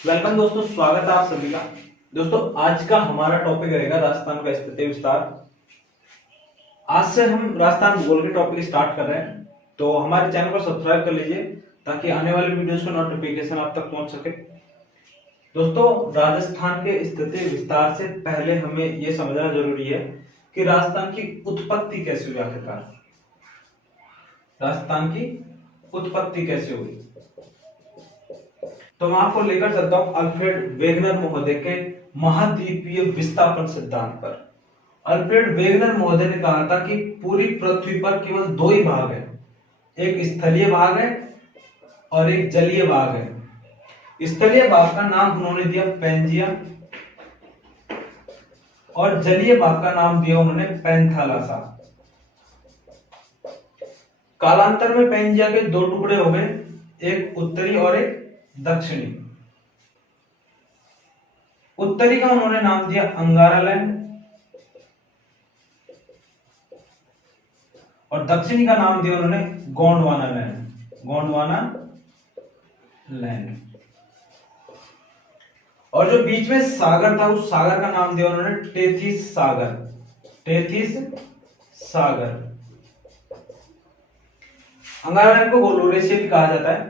Welcome दोस्तों, स्वागत है आप सभी का। दोस्तों आज का हमारा टॉपिक रहेगा राजस्थान का स्थिति विस्तार। आज से हम राजस्थान भूगोल के टॉपिक स्टार्ट कर रहे हैं, तो हमारे चैनल को सब्सक्राइब कर लीजिए ताकि आने वाले वीडियोस का नोटिफिकेशन आप तक पहुंच सके। दोस्तों राजस्थान के स्थिति विस्तार से पहले हमें यह समझना जरूरी है कि राजस्थान की उत्पत्ति कैसे हुई। आखिरकार राजस्थान की उत्पत्ति कैसे हुई, तो मैं आपको लेकर चलता हूं अल्फ्रेड वेगनर महोदय के महाद्वीपीय विस्थापन सिद्धांत पर। अल्फ्रेड वेगनर महोदय ने कहा था कि पूरी पृथ्वी पर केवल दो ही भाग है, एक स्थलीय भाग है और एक जलीय भाग है। स्थलीय भाग का नाम उन्होंने दिया पेंजिया और जलीय भाग का नाम दिया उन्होंने पैंथालासा। कालांतर में पेंजिया के दो टुकड़े हो गए, एक उत्तरी और एक दक्षिणी। उत्तरी का उन्होंने नाम दिया अंगारा लैंड और दक्षिणी का नाम दिया उन्होंने गोंडवाना लैंड। गोंडवाना लैंड। और जो बीच में सागर था उस सागर का नाम दिया उन्होंने टेथिस सागर। टेथिस सागर। अंगारा लैंड को गोलोरेशिया भी कहा जाता है।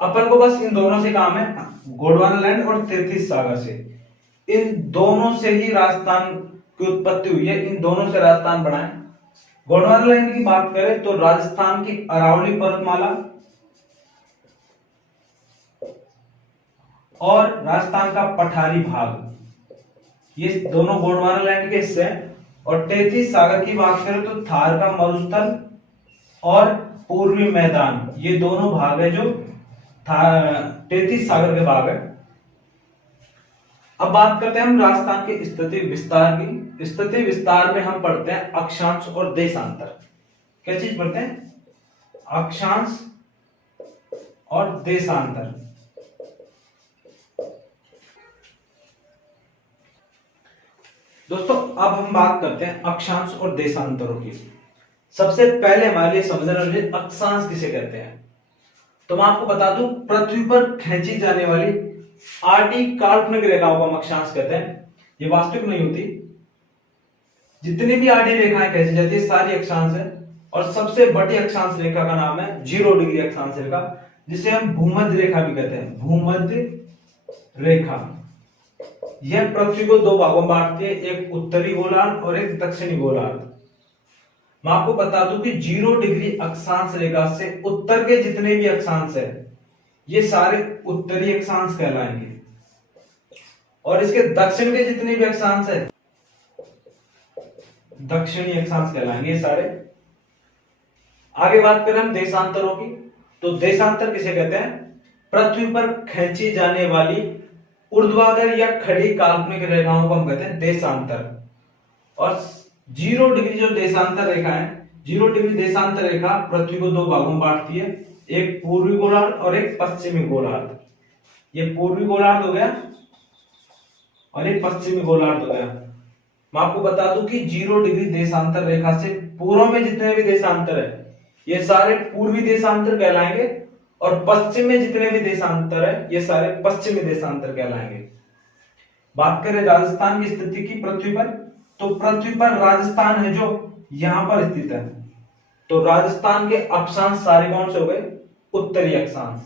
अपन को बस इन दोनों से काम है, गोंडवाना लैंड और टेथिस सागर से। इन दोनों से ही राजस्थान की उत्पत्ति हुई है, इन दोनों से राजस्थान बना है। गोंडवाना लैंड की बात करें तो राजस्थान की अरावली पर्वतमाला और राजस्थान का पठारी भाग, ये दोनों गोंडवाना लैंड के हिस्से हैं। और टेथिस सागर की बात करें तो थार का मरुस्थल और पूर्वी मैदान, ये दोनों भाग है जो टेथिस सागर के भाग है। अब बात करते हैं हम राजस्थान के स्थिति विस्तार की। स्थिति विस्तार में हम पढ़ते हैं अक्षांश और देशांतर। क्या चीज पढ़ते हैं? अक्षांश और देशांतर। दोस्तों अब हम बात करते हैं अक्षांश और देशांतरों की। सबसे पहले हमारे लिए समझना चाहिए अक्षांश किसे कहते हैं। तो मैं आपको बता दूं, पृथ्वी पर खींची जाने वाली आडी काल्पनिक रेखाओं को हम अक्षांश कहते हैं। ये वास्तविक नहीं होती। जितनी भी आडी रेखाएं खींची जाती है सारी अक्षांश है। और सबसे बड़ी अक्षांश रेखा का नाम है 0 डिग्री अक्षांश रेखा, जिसे हम भूमध्य रेखा भी कहते हैं। भूमध्य रेखा यह पृथ्वी को दो भागों में बांटती है, एक उत्तरी गोलार्ध और एक दक्षिणी गोलार्ध। मैं आपको बता दूं कि 0 डिग्री अक्षांश रेखा से उत्तर के जितने भी अक्षांश है ये सारे उत्तरी अक्षांश कहलाएंगे और इसके दक्षिण के जितने भी अक्षांश है दक्षिणी अक्षांश कहलाएंगे ये सारे। आगे बात करें हम देशांतरों की, तो देशांतर किसे कहते हैं? पृथ्वी पर खींची जाने वाली ऊर्ध्वाधर या खड़ी काल्पनिक रेखाओं को हम कहते हैं देशांतर। और 0 डिग्री जो देशांतर रेखा है, 0 डिग्री देशांतर रेखा पृथ्वी को दो भागों में बांटती है, एक पूर्वी गोलार्ध और एक पश्चिमी गोलार्ध। ये पूर्वी गोलार्ध हो गया और एक पश्चिमी गोलार्ध हो गया। मैं आपको बता दूं कि 0 डिग्री देशांतर रेखा से पूर्व में जितने भी देशांतर है ये सारे पूर्वी देशांतर कहलाएंगे और पश्चिम में जितने भी देशांतर है ये सारे पश्चिमी देशांतर कहलाएंगे। बात करें राजस्थान की स्थिति की पृथ्वी पर, तो पृथ्वी पर राजस्थान है जो यहां पर स्थित है। तो राजस्थान के अक्षांश सारे कौन से हो गए? उत्तरी अक्षांश।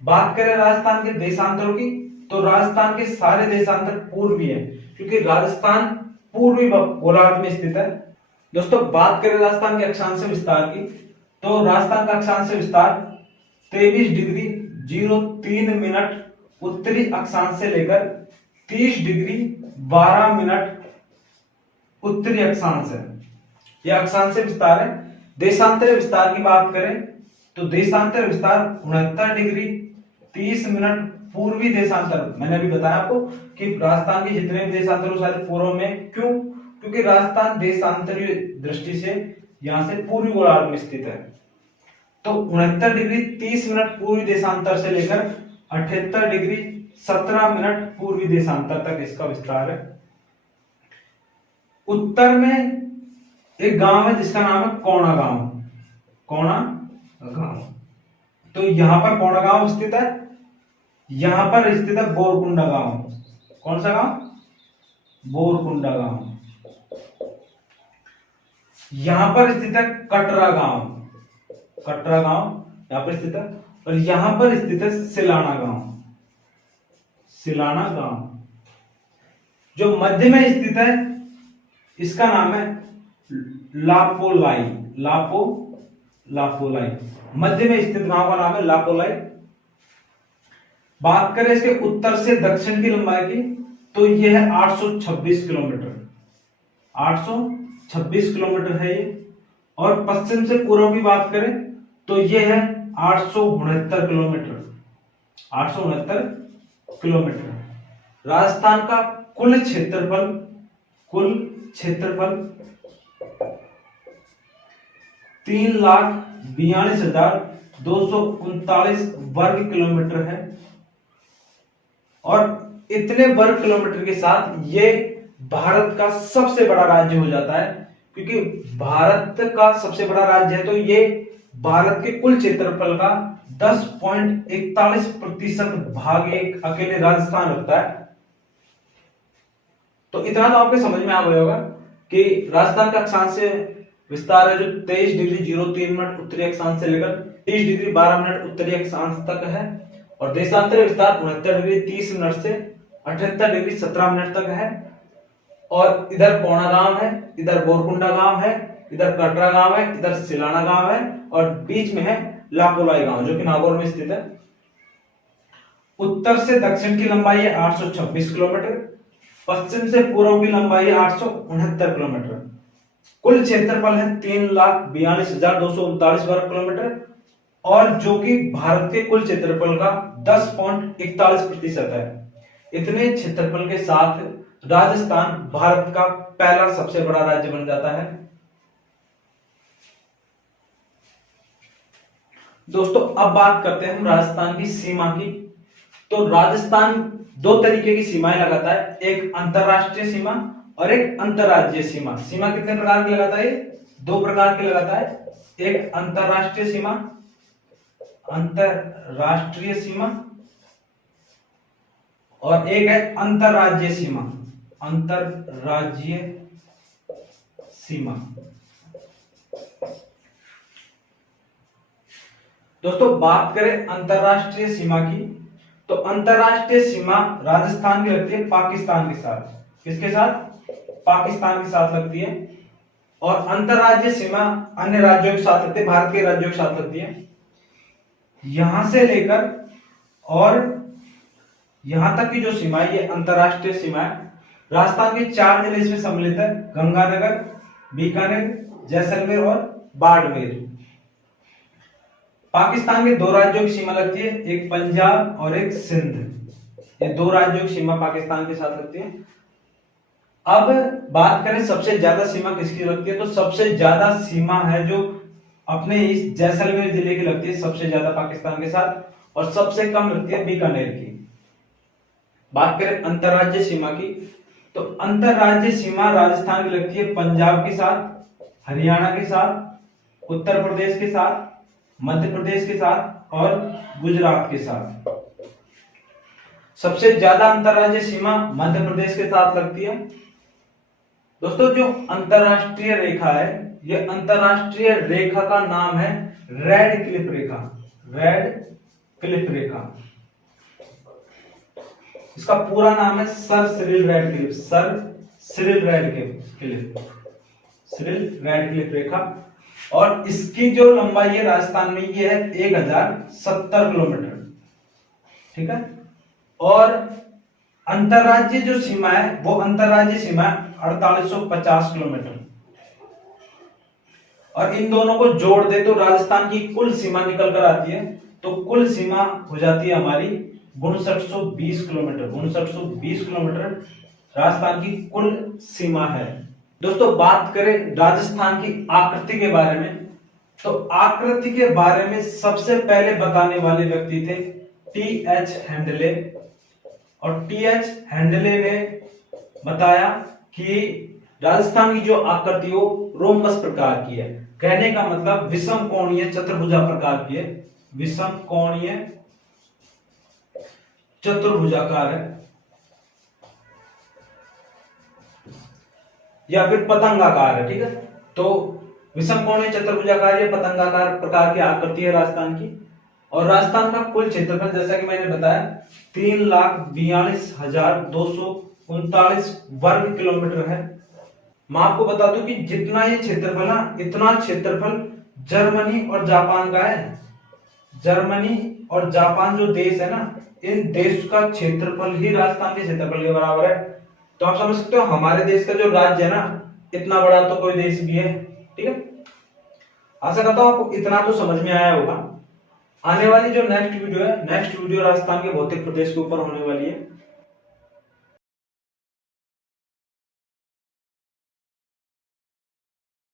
बात करें राजस्थान के देशांतरों की, तो राजस्थान के सारे देशांतर पूर्वी है क्योंकि राजस्थान पूर्वी गोलार्ध में स्थित है। दोस्तों बात करें राजस्थान के अक्षांश विस्तार की, तो राजस्थान का अक्षांश विस्तार 23 डिग्री 03 मिनट उत्तरी अक्षांश से लेकर 30 डिग्री 12 मिनट उत्तरी अक्षांश है। यह अक्षांश विस्तार है। देशांतर विस्तार की बात करें तो देशांतर विस्तार 69 डिग्री 30 मिनट पूर्वी देशांतर। मैंने अभी बताया आपको कि राजस्थान के जितने भी देशांतर सारे पूर्व में। क्यों? क्योंकि राजस्थान देशांतरीय दृष्टि से यहां से पूर्वी गोलार्ध में स्थित है। तो 69 डिग्री 30 मिनट पूर्वी देशांतर से लेकर 78 डिग्री 17 मिनट पूर्वी देशांतर तक इसका विस्तार है। उत्तर में एक गांव है जिसका नाम है कोणा गांव। कोणा गांव। तो यहां पर कोणा गांव स्थित है। यहां पर स्थित है बोरकुंडा गांव। कौन सा गांव? बोरकुंडा गांव। यहां पर स्थित है कटरा गांव। कटरा गांव यहां पर स्थित है। और यहां पर स्थित है सिलाना गांव। सिलाना गांव जो मध्य में स्थित है, इसका नाम है लापोलाई। लापोलाई मध्य में स्थित गांव का नाम है लापोलाई। बात करें इसके उत्तर से दक्षिण की लंबाई की, तो यह है 826 किलोमीटर। 826 किलोमीटर है ये। और पश्चिम से पूर्व की बात करें तो यह है 869 किलोमीटर। 869 किलोमीटर। राजस्थान का कुल क्षेत्रफल 3,42,239 वर्ग किलोमीटर है। और इतने वर्ग किलोमीटर के साथ ये भारत का सबसे बड़ा राज्य हो जाता है, क्योंकि भारत का सबसे बड़ा राज्य है तो ये भारत के कुल क्षेत्रफल का 10.41% भाग एक अकेले राजस्थान रखता है। तो इतना तो आपके समझ में आ गया होगा कि राजस्थान का अक्षांश विस्तार है जो 23.03 उत्तरी अक्षांश से लेकर 30.12 उत्तरी अक्षांश तक है। और देशांतरीय विस्तार 69.30 से 78.17 तक है। और इधर कोणा गांव है, इधर बोरकुंडा गांव है, इधर कटरा गांव है, इधर सिलाना गांव है, और बीच में है लापोलाई गांव जो कि नागौर में स्थित है। उत्तर से दक्षिण की लंबाई है 826 किलोमीटर। पश्चिम से पूर्व की लंबाई है 869 किलोमीटर। कुल क्षेत्रफल है 3,42,239 वर्ग किलोमीटर, और जो कि भारत के कुल क्षेत्रफल का 10.41% है। इतने क्षेत्रफल के साथ राजस्थान भारत का पहला सबसे बड़ा राज्य बन जाता है। दोस्तों अब बात करते हैं हम राजस्थान की सीमा की। तो राजस्थान दो तरीके की सीमाएं लगाता है, एक अंतरराष्ट्रीय सीमा और एक अंतरराज्यीय सीमा। सीमा कितने प्रकार की लगाता है? दो प्रकार की लगाता है। एक अंतरराष्ट्रीय सीमा, अंतरराष्ट्रीय सीमा, और एक है अंतरराज्यीय सीमा, अंतरराज्यीय सीमा। दोस्तों बात करें अंतरराष्ट्रीय सीमा की, तो अंतरराष्ट्रीय सीमा राजस्थान की लगती है पाकिस्तान के साथ। किसके साथ? पाकिस्तान के साथ लगती है। और अंतरराज्यीय सीमा अन्य राज्यों के साथ लगती है, भारत के राज्यों के साथ लगती है। यहां से लेकर और यहां तक की जो सीमा है ये अंतरराष्ट्रीय सीमा है। राजस्थान के 4 जिले इसमें सम्मिलित है, गंगानगर, बीकानेर, जैसलमेर और बाड़मेर। पाकिस्तान के 2 राज्यों की सीमा लगती है, एक पंजाब और एक सिंध। ये 2 राज्यों की सीमा पाकिस्तान के साथ लगती है। अब बात करें सबसे ज्यादा सीमा किसकी लगती है, तो सबसे ज्यादा सीमा है जो अपने इस जैसलमेर जिले की लगती है सबसे ज्यादा पाकिस्तान के साथ, और सबसे कम लगती है बीकानेर की। बात करें अंतरराज्यीय सीमा की, तो अंतरराज्यीय सीमा राजस्थान की लगती है पंजाब के साथ, हरियाणा के साथ, उत्तर प्रदेश के साथ, मध्य प्रदेश के साथ और गुजरात के साथ। सबसे ज्यादा अंतरराज्यीय सीमा मध्य प्रदेश के साथ लगती है। दोस्तों जो अंतरराष्ट्रीय रेखा है, यह अंतरराष्ट्रीय रेखा का नाम है रेड क्लिफ रेखा। रेड क्लिफ रेखा, इसका पूरा नाम है sir Cyril Radcliffe. Sir Cyril Radcliffe, Cyril Radcliffe रेखा। और इसकी जो लंबाई है राजस्थान में ये है 1070 किलोमीटर। ठीक है। और अंतरराज्यीय जो सीमा है वो अंतरराज्यीय सीमा है 4850 किलोमीटर। और इन दोनों को जोड़ दे तो राजस्थान की कुल सीमा निकल कर आती है, तो कुल सीमा हो जाती है हमारी 5920 किलोमीटर। 5920 किलोमीटर राजस्थान की कुल सीमा है। दोस्तों बात करें राजस्थान की आकृति के बारे में, तो आकृति के बारे में सबसे पहले बताने वाले व्यक्ति थे टी.एच. हेंडले। और टी.एच. हेंडले ने बताया कि राजस्थान की जो आकृति हो रोम्बस प्रकार की है। कहने का मतलब विषम कोणीय चतुर्भुजा प्रकार की है। विषम कोणीय चतुर्भुजाकार है या फिर पतंगाकार है। ठीक है, तो विषम कोणीय चतुर्भुजाकार या पतंगाकार प्रकार की आकृति है राजस्थान की। और राजस्थान का कुल क्षेत्रफल जैसा कि मैंने बताया 3,42,239 वर्ग किलोमीटर है। मैं आपको बता दूं कि जितना ये क्षेत्रफल है, इतना क्षेत्रफल जर्मनी और जापान का है। जर्मनी और जापान जो देश है ना, इन देश का क्षेत्रफल ही राजस्थान के क्षेत्रफल के बराबर है। तो आप समझ सकते हो हमारे देश का जो राज्य है ना, इतना बड़ा तो कोई देश भी है। ठीक है, आशा करता हूं आपको इतना तो समझ में आया होगा। आने वाली जो नेक्स्ट वीडियो है, नेक्स्ट वीडियो राजस्थान के भौतिक प्रदेश के ऊपर होने वाली है।